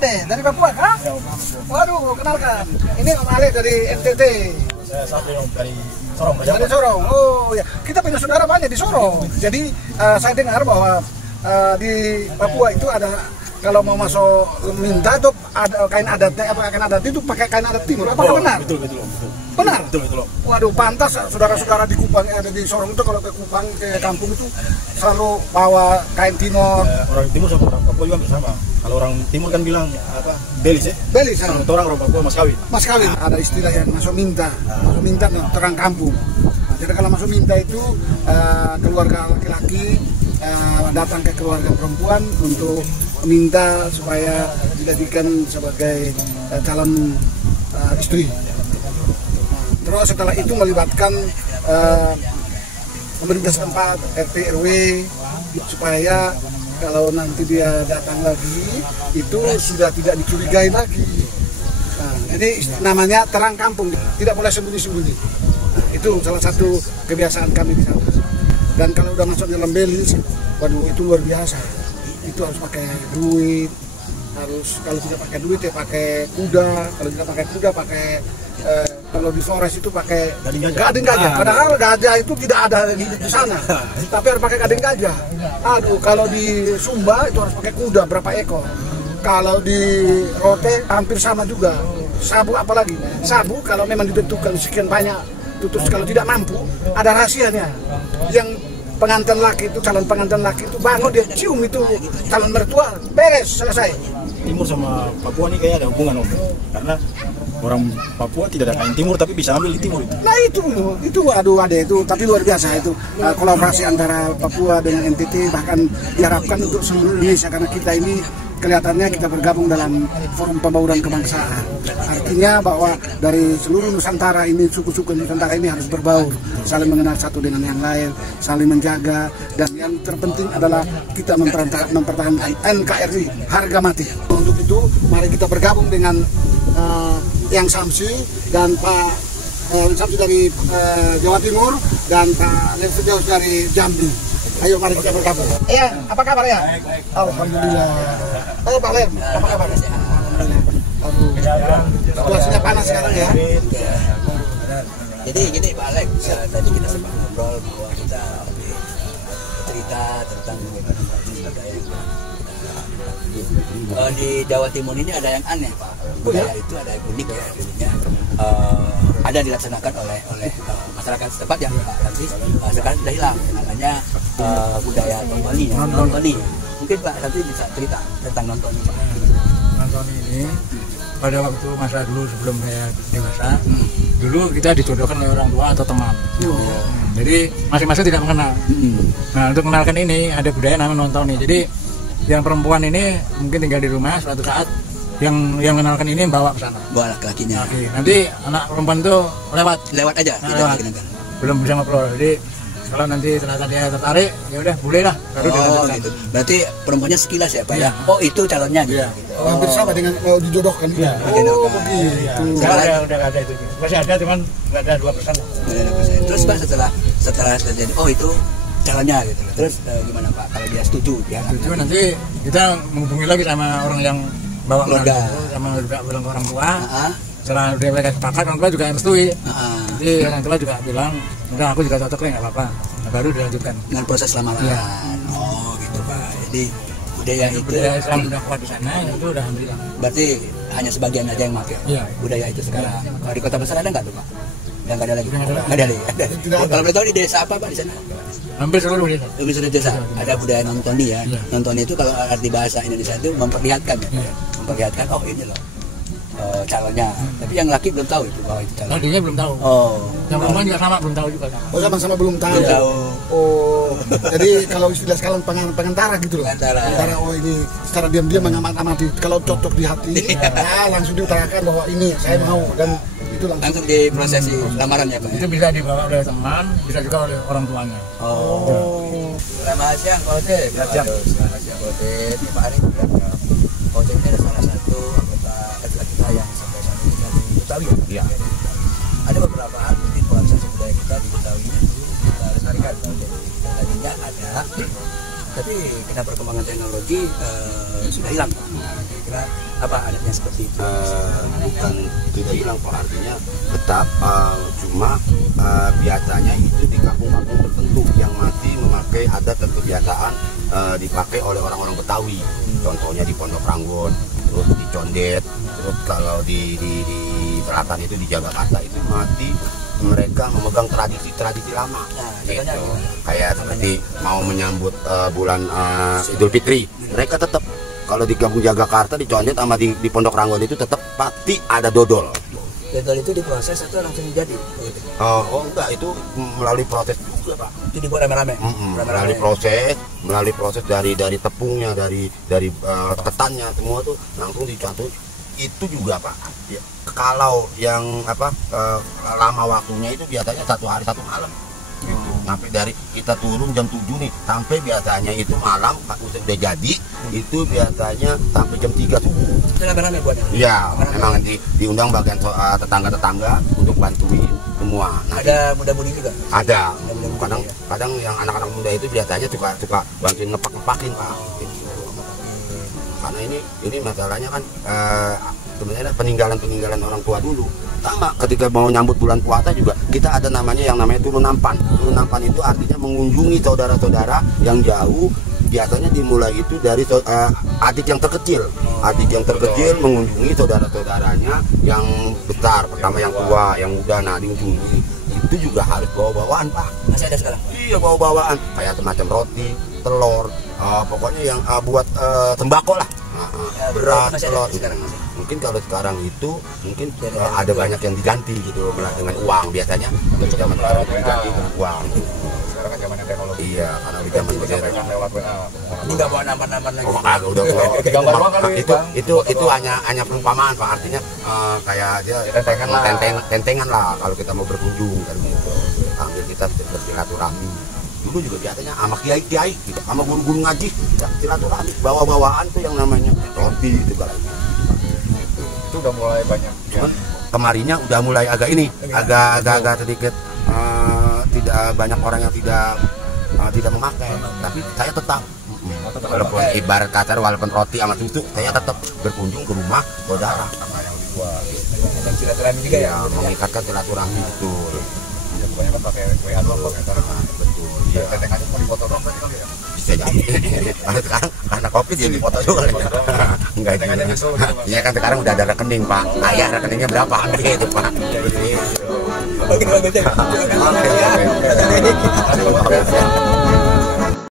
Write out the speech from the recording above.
Ade dari Papua kah? Waduh, kenalkan. Ini Om Ale dari NTT. Saya Satrio dari Sorong. Dari Sorong. Oh ya, kita punya saudara banyak di Sorong. Jadi saya dengar bahwa di Papua itu ada kalau mau masuk minta itu ada kain adatnya, apa kain adat itu pakai kain adat timur. Apakah benar? Betul. Benar? Betul. Waduh, pantas saudara-saudara di Kupang yang ada di Sorong itu kalau ke Kupang ke kampung itu selalu bawa kain timur. Orang timur sama orang Papua juga bersama. Kalau orang timur kan bilang apa? Belis ya? Belis. Orang Papua mas kawin. Mas kawin. Ada istilah yang masuk minta terang kampung. Nah, jadi kalau masuk minta itu keluarga laki-laki datang ke keluarga perempuan untuk minta supaya dijadikan sebagai calon istri. Terus setelah itu melibatkan pemerintah setempat, RT RW, supaya kalau nanti dia datang lagi itu sudah tidak dicurigai lagi. Nah, ini namanya terang kampung, tidak boleh sembunyi-sembunyi. Nah, itu salah satu kebiasaan kami di sana. Dan kalau udah masuk dalam belis, waduh itu luar biasa. Itu harus pakai duit, harus kalau tidak pakai duit ya pakai kuda, kalau tidak pakai kuda pakai kalau di forest itu pakai gading gajah. Padahal gajah itu tidak ada di sana, tapi harus pakai gading gajah. Aduh, kalau di Sumba itu harus pakai kuda berapa ekor. Kalau di Rote hampir sama juga. Sabu apalagi? Sabu kalau memang ditentukan sekian banyak tutus, kalau tidak mampu ada rahasianya. Yang pengantin laki itu, calon pengantin laki itu bangun dia cium itu calon mertua, beres, selesai. Timur sama Papua ini kayak ada hubungan Om. Karena orang Papua tidak ada kain timur tapi bisa ambil di timur. Nah itu aduh ada itu, tapi luar biasa itu kolaborasi antara Papua dengan NTT, bahkan diharapkan untuk seluruh Indonesia karena kita ini kelihatannya kita bergabung dalam forum pembauran kebangsaan. Artinya bahwa dari seluruh Nusantara ini, suku-suku Nusantara ini harus berbaur, saling mengenal satu dengan yang lain, saling menjaga, dan yang terpenting adalah kita mempertahankan NKRI harga mati. Untuk itu mari kita bergabung dengan Yang Samsi dan Pak Samsi dari Jawa Timur dan Pak Lefteus dari Jambi. Ayo mari kita bergabung. Iya, apa kabar ya? Baik. Alhamdulillah. Oh Pak Lem, apa kabar? Aduh, situasinya panas sekarang ya. Jadi Pak Alex, tadi kita sempat ngobrol bahwa kita cerita tentang bagaimana di Jawa Timur ini ada yang aneh Pak. Budaya itu ada yang unik ya, jadinya ada dilaksanakan oleh masyarakat setempat yang tapi sekarang sudah hilang, namanya budaya nontoni. Mungkin Pak nanti bisa cerita tentang nontoni Pak. Nontoni ini pada waktu masa dulu sebelum saya dewasa, dulu kita dijodohkan oleh orang tua atau teman. Jadi masing-masing tidak mengenal. Nah untuk mengenalkan ini ada budaya namanya nontoni. Jadi yang perempuan ini mungkin tinggal di rumah, suatu saat yang mengenalkan ini bawa ke sana. Bawa laki-lakinya. Nanti anak perempuan itu lewat aja. Belum bisa ngobrol. Jadi kalau nanti ternyata dia tertarik, ya udah boleh lah. Gitu. Berarti perempuannya sekilas ya Pak ya. Oh itu calonnya gitu. Hampir sama dengan mau dijodohkan. Ya. Oh begitu. Udah ada itu. Masih ada cuman nggak ada 2%. Terus Pak setelah terjadi oh itu calonnya gitu. Terus gimana Pak kalau dia setuju ya? Setuju nanti kita menghubungi lagi sama orang yang bawa keluarga, sama juga bilang ke orang tua. Setelah dia mereka sepakat, orang tua juga restui. Jadi orang tua juga bilang, udah aku juga cocok nih, nggak apa-apa. Nah, baru dilanjutkan dengan proses lamaran. Ya. Oh gitu Pak. Jadi budaya itu budaya Islam udah kuat di sana, itu udah alhamdulillah. Berarti hanya sebagian aja yang pakai budaya itu sekarang. Kalau di kota besar ada nggak tuh Pak? Yang nggak ada lagi. Nggak ada lagi. Kalau boleh tahu di desa apa Pak di sana? Hampir seluruh desa. Hampir seluruh desa. Ada budaya nontoni ya. Nontoni itu kalau arti bahasa Indonesia itu memperlihatkan ya. Memperlihatkan oh ini loh calonnya. Tapi yang laki belum tahu itu bahwa itu calon. Lakinya belum tahu. Oh. Yang perempuan juga sama belum tahu juga. Oh sama-sama belum tahu. Oh. Jadi kalau istilah sekarang pengantara gitu loh. Antara oh ini secara diam-diam mengamati. Kalau cocok di hati, ya langsung diutarakan bahwa ini saya mau dan itu langsung diprosesi lamaran ya Pak. Itu bisa dibawa oleh teman, bisa juga oleh orang tuanya. Oh. Selamat siang Pak Ode. Selamat siang Pak Ode. Pak Ari Pak Ode ini adalah salah satu anggota kita yang sampai saat ini di Betawi ya. Iya. Ada beberapa hal mungkin polarisasi budaya kita di Betawi yang kita lestarikan Pak Ode. Tadinya ada Tapi kita perkembangan teknologi sudah hilang Pak. Kira apa adatnya seperti itu? Bukan tidak hilang Pak, artinya tetap, cuma biasanya itu di kampung-kampung tertentu yang masih memakai adat dan kebiasaan dipakai oleh orang-orang Betawi. Contohnya di Pondok Ranggon, terus di Condet, terus kalau di selatan itu di Jagakarsa itu masih mereka memegang tradisi lama. Gitu. Kayak seperti mau menyambut bulan Idul Fitri, mereka tetap kalau di kampung Jagakarsa, di Condet sama di Pondok Ranggon itu tetap pasti ada dodol. Dodol itu diproses atau langsung jadi? Oh enggak, itu melalui proses juga Pak. Itu dibuat rame-rame. Melalui proses dari tepungnya, dari ketannya, semua tuh langsung dicampur. Itu juga Pak. Ya, kalau yang lama waktunya itu biasanya 1 hari 1 malam. Gitu. Sampai dari kita turun jam 7 nih, sampai biasanya itu malam udah jadi, itu biasanya sampai jam 3 subuh. Itu rame-rame buatnya? Iya, memang diundang bagian tetangga-tetangga untuk bantuin semua. Ada muda-mudi juga? Ada. Kadang yang anak-anak muda itu biasanya suka bantuin ngepak-ngepakin Pak. Gitu. Karena ini masalahnya kan sebenarnya peninggalan orang tua dulu. Sama ketika mau nyambut bulan puasa juga kita ada yang namanya turun nampan. Turun nampan itu artinya mengunjungi saudara-saudara yang jauh. Biasanya dimulai itu dari adik yang terkecil. Adik yang terkecil mengunjungi saudara-saudaranya yang besar, pertama yang tua, yang muda, nah dikunjungi. Itu juga harus bawa-bawaan Pak. Masih ada sekarang? Iya, bawa-bawaan kayak semacam roti, telur, pokoknya yang buat sembako lah. Beras, telur. Mungkin kalau sekarang itu mungkin ada banyak yang diganti gitu dengan uang. Biasanya zaman sekarang itu diganti dengan uang. Sekarang kan zamannya teknologi. Iya, karena di zaman modern. Lewat WA. Ini nggak bawa nampan-nampan lagi? Oh, kagak udah. Gambar doang kali, Itu hanya perumpamaan Pak. Artinya kayak dia tentengan lah kalau kita mau berkunjung kan gitu. Sambil kita bersilaturahmi. Dulu juga biasanya sama kiai-kiai gitu, sama guru-guru ngaji, silaturahmi, bawa-bawaan tuh yang namanya roti itu kan. Itu udah mulai banyak. Cuman kemarinnya udah mulai agak agak sedikit tidak banyak orang yang tidak memakai, tapi saya tetap walaupun ibarat kata walaupun roti sama susu, saya tetap berkunjung ke rumah saudara sama yang di luar. Dan silaturahmi juga ya? Mengikatkan silaturahmi betul. Ya, pokoknya kan pakai WA doang Pak sekarang. Betul. Ya, tetengannya cuma dipoto doang tadi kali ya. Bisa jadi. Karena sekarang karena Covid jadi foto juga. Enggak juga. Iya kan sekarang udah ada rekening Pak. Ayah rekeningnya berapa? Gitu Pak. Oke, bagus ya.